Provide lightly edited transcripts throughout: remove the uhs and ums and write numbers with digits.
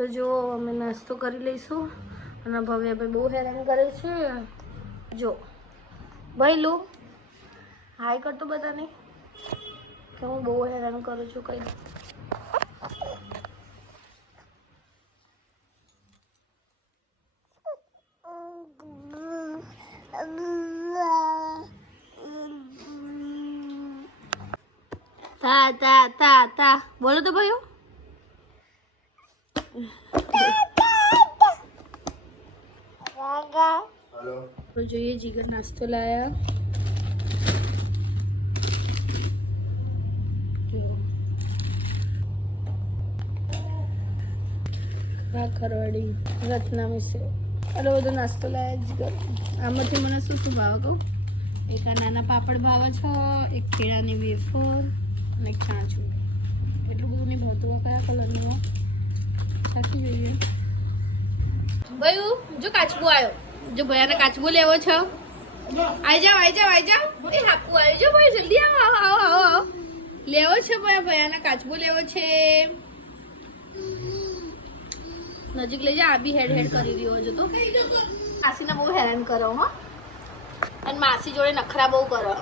તો જો અમે નાસ્તો કરી લઈશું અને ભવ્ય ભાઈ બહુ હેરાન કરે છે જો ભાઈ લો હાય કરતો બધાને કે હું બહુ હેરાન કરું છું કઈ તા તા તા તા બોલો તો ભાઈઓ तो જોઈએ જીગર નાસ્તો લાયા ભાખરવડી રત્નામી સેવ આટલો બધો નાસ્તો લાયા જીગર આમાંથી મને શું શું ભાવે કહું એક આ નાના પાપડ ભાવે છે એક કેળાની વેફર અને એક કાચું એટલું બધું નહીં ભાવતું કયા કલરનું સાચી જોઈએ ભાઈ જો કાચબો આવ્યો જો ભયાને કાચબો લેવો છે આઈ જાવ એ હાપુ આવ્યો જો ભાઈ જલ્દી આવો લેવો છે ભયાને કાચબો લેવો છે નજીક લઈ જા આ બી હેડ કરી રહ્યો છે તો માસીને બહુ હેરાન કરો હો અને માસી જોડે નખરા બહુ કરો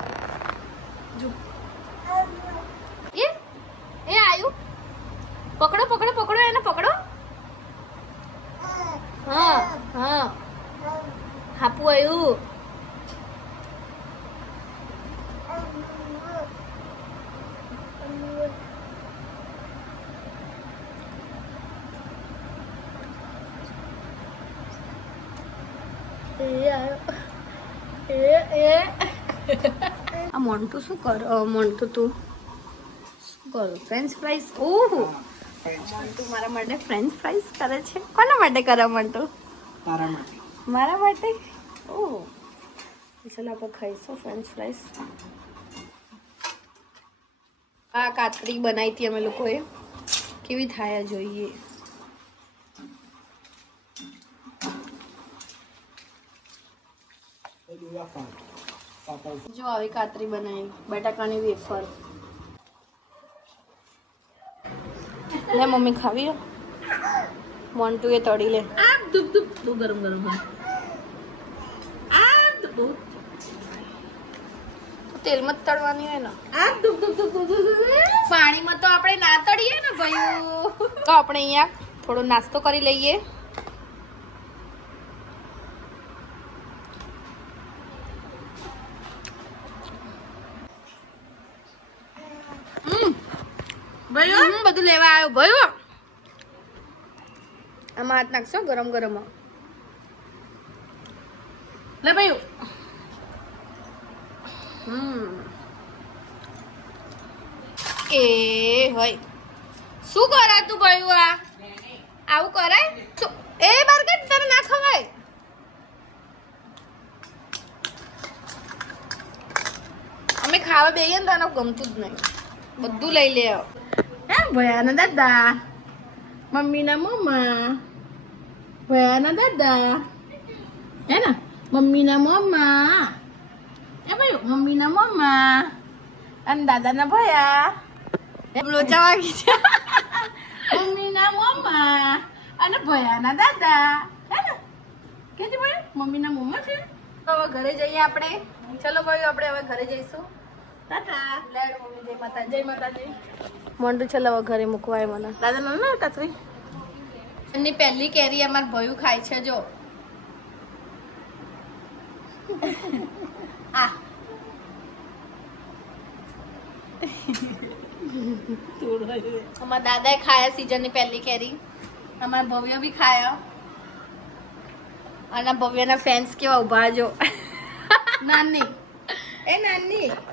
જો એ આયુ પકડો એને પકડો હા હાપુ આવ્યું આ મોન્ટુ શું કરો મોન્ટુ તું શું કરો ફ્રેન્ચ ફ્રાઈઝ ઓહો મોન્ટુ મારા માટે ફ્રેન્ચ ફ્રાઈઝ કરે છે કોના માટે કરે મોન્ટુ મારા માટે ઓહ ચાલો આપણે ખાઈશું ફ્રેન્ચ ફ્રાઈઝ આ કાતરી બનાવી હતી અમે લોકોએ કેવી થાય જોઈએ જો આવી કાતરી બનાવી બટાકાની વેફર લે મમ્મી ખાવી મોન્ટુ એ તળી લે તું ગરમ તેલમાં જ તળવાની હોય ને પાણીમાં તો આપણે ના તળીએ ને ભાઈ તો આપણે અહીંયા થોડો નાસ્તો કરી લઈએ બધું લેવા આવ્યો ભાઈ આમાં હાથ નાખશો ગરમ લે ભાઈ એ હોય શું કરા તું ભાઈ આવું કરાય એ બરગદ તને ના ખવાય અમે ખાવા બેહીએ ને તને ગમતું જ નહીં બધું લઈ લે હે ભયાના દાદા મમ્મીના મમ્મા ભયાના દાદા હે ને મમ્મીના મમ્મા એ ભાઈ મમ્મીના મમ્મા અને દાદાના ભયા લોચા વાગી છે મમ્મીના મમ્મા અને ભયાના દાદા હે ને કે છે ભાઈ મમ્મીના મમ્મા છે હવે ઘરે જઈએ આપણે ચલો ભાઈ આપણે હવે ઘરે જઈશું જય માતાજી મોન્ટુ ચલો હવે ઘરે મૂકવાય મને દાદા ના કાતરી એની પહેલી કેરી અમાર ભયું ખાય છે જો આ અમારા દાદાએ ખાયા સીઝનની પહેલી કેરી અમારા ભવ્ય બી ખાયા અને ભવ્યના ફેન્સ કેવા ઉભા જો નાની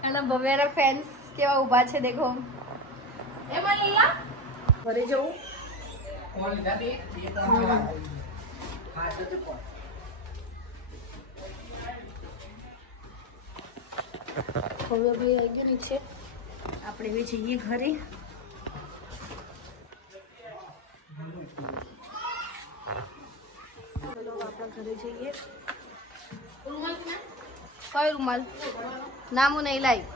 અને ભવ્યના ફેન્સ કેવા ઉભા છે દેખો એ મલ્લા ઘરે જવું ભવ્ય બી આવી ગયો નીચે આપણે બી જઈએ ઘરે આપણા ઘરે જઈએ કયો રૂમાલ નામું નહીં લાવી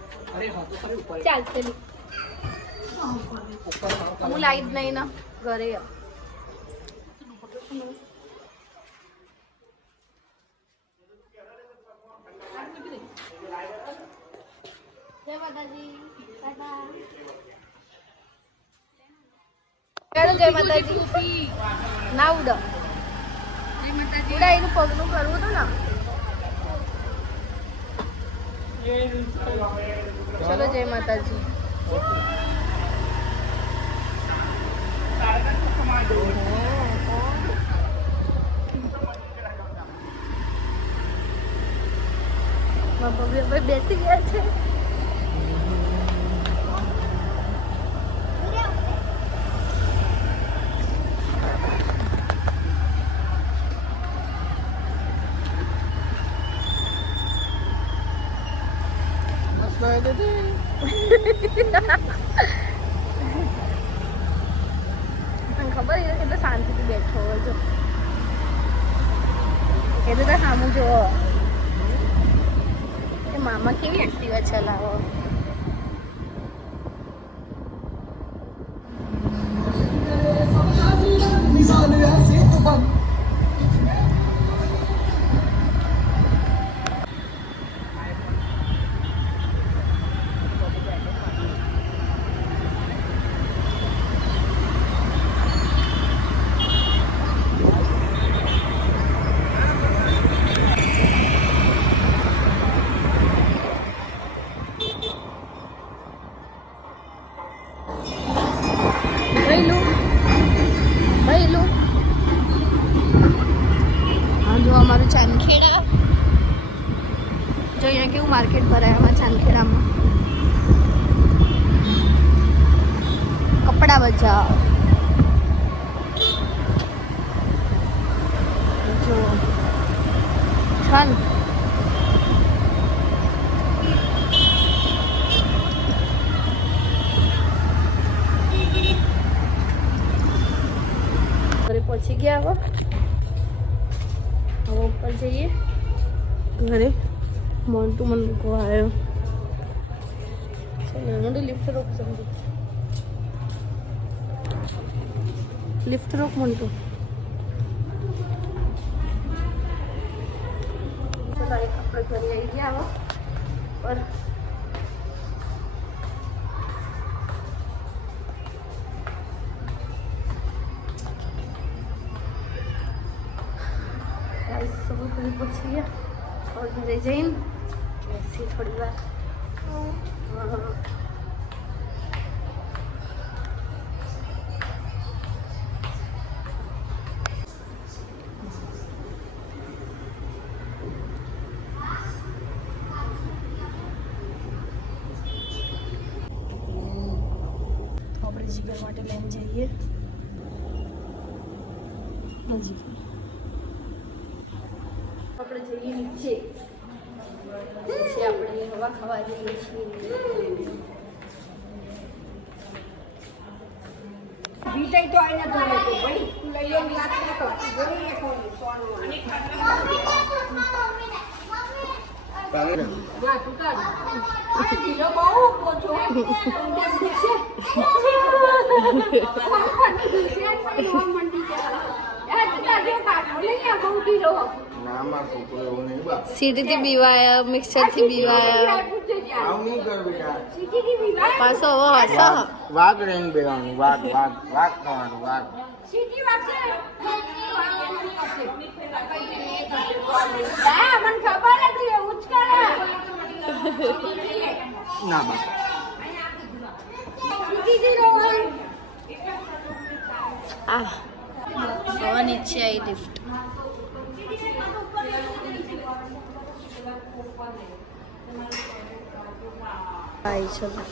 ચાલશે હું લાવી જ નહીં ને ઘરે જય માતાજી. જય માતાજી. ના ઉડો ઉડા એનું પગનું કરવું હતું ને. ચલો જય માતાજી. બેસી ગયા છે. ખબર છે કેટલો શાંતિથી બેઠો હોય જો એ તો સામું જો મામા કેવી એક્ટિવા ચલાવો. અમારું ચાંદખેડા જો અહીંયા કેવું માર્કેટ ભરાય આમાં ચાંદખેડામાં. કપડા બજાર જો છન ઘરે પહોંચી ગયા. હવે ऊपर जाइए घरे मोन्टू मन को आयो. चलो मोन्टू लिफ्ट रोक समझो लिफ्ट रोक मोन्टू. चलो एक कपड़े घरे आई गया वो और सब घरे पहुंच गया और घरे जैन ऐसी थोड़ी बार આપણે જીગર માટે લઈને જઈએ. હજી આપણે જઈએ નીચે પછી આપણે હવા ખાવા જઈએ છીએ. બીટાઈ તો આઈને તો ભાઈ તું લઈ લે વાત ન કર જોઈ લે સોનો અને ના તું કર આ ઢીલો બહુ પોછો सीटी थी बीवाया मिक्सचर थी बीवाया पासो वो हसा वाग रेन बेगानु वाग वाग वाग खावानु वाग सीटी वाग आ मन खबर है तू उचका ना बा सीटी दी रोहन आ वो नीचे आई लिफ्ट आई चलो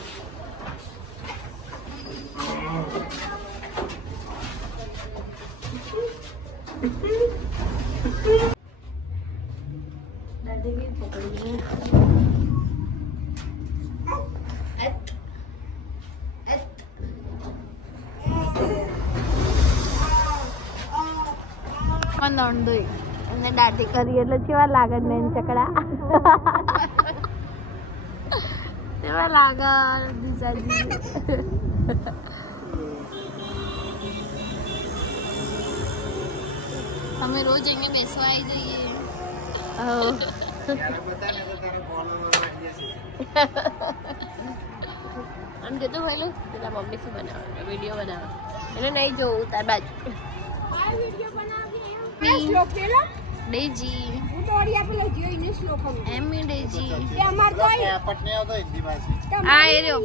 दादी भी पकड़ी है નોંધોઈ અને દાઢી કરી એટલે કેવા લાગે ને ચકડા કેવા લાગે દીસાજી. અમે રોજ અહીંયા બેસવા આવી જઈએ. આમ જતો ભાઈ લો પેલા મમ્મી શું બનાવે વિડીયો બનાવે એને નહીં જોવું તાર બાજુ ડેજી એમી ડેજી હા એ રહ્યો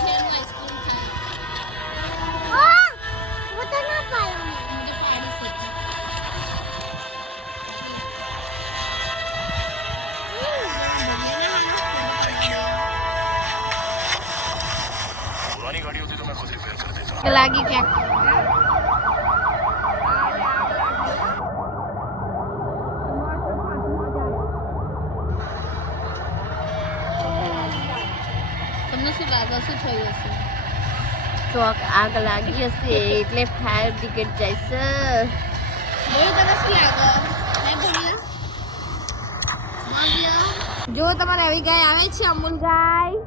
લાગી ક્યાંક તમને શું લાગે શું થયું હશે ચોક આગ લાગી હશે એટલે ફાયર બ્રિગેડ જાય છે તને શું લાગે જો તમારે આવી ગાય આવે છે અમૂલ ગાય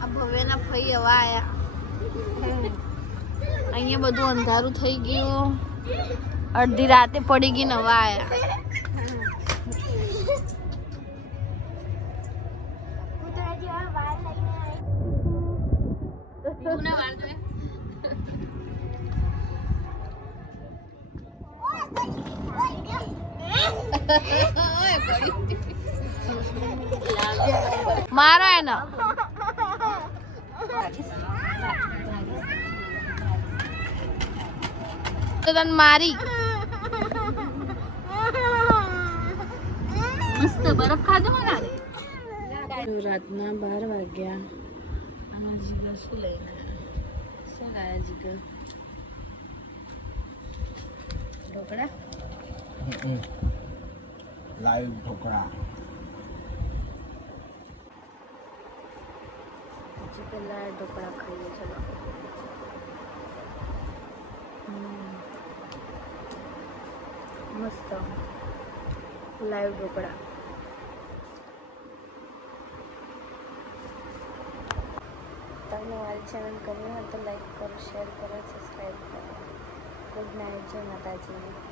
આ ભવ્યના ફઈ હવા આયા અહીંયા બધું અંધારું થઈ ગયું અડધી રાતે પડી ગઈ ને હવા આયા મારો એનો તો તને મારી મસ્ત બરફ ખાધો મને રાતના 12 વાગ્યા આનો જીગર શું લઈને શું લાયા જીગર ઢોકળા લાઈવ ઢોકળા પેલા ઢોકળા ખાઈએ ચલો મસ્ત લાઈવ ઢોકળા તમને મારી ચેનલ ગમી હોય તો લાઈક કરો શેર કરો સબસ્ક્રાઈબ કરો ગુડ નાઇટ જય માતાજી